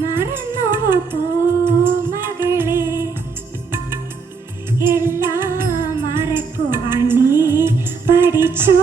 മറന്നോ പോ മകളെ. എല്ലാം മറക്കുവാൻ നീ പഠിച്ചോ?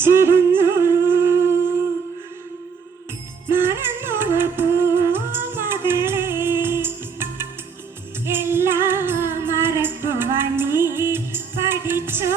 വച്ചിരുന്നു മറന്നുവ പോ എല്ലാം മറക്കുവാൻ നീ പഠിച്ചോ?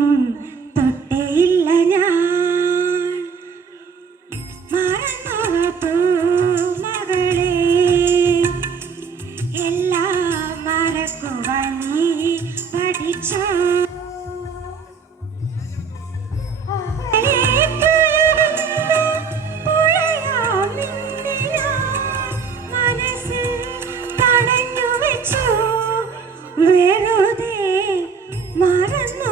വിഷ്ണു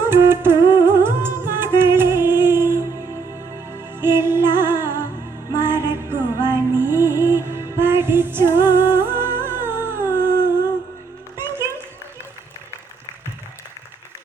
മകളെ എല്ലാം മറക്കുവാൻ നീ പഠിച്ചോ?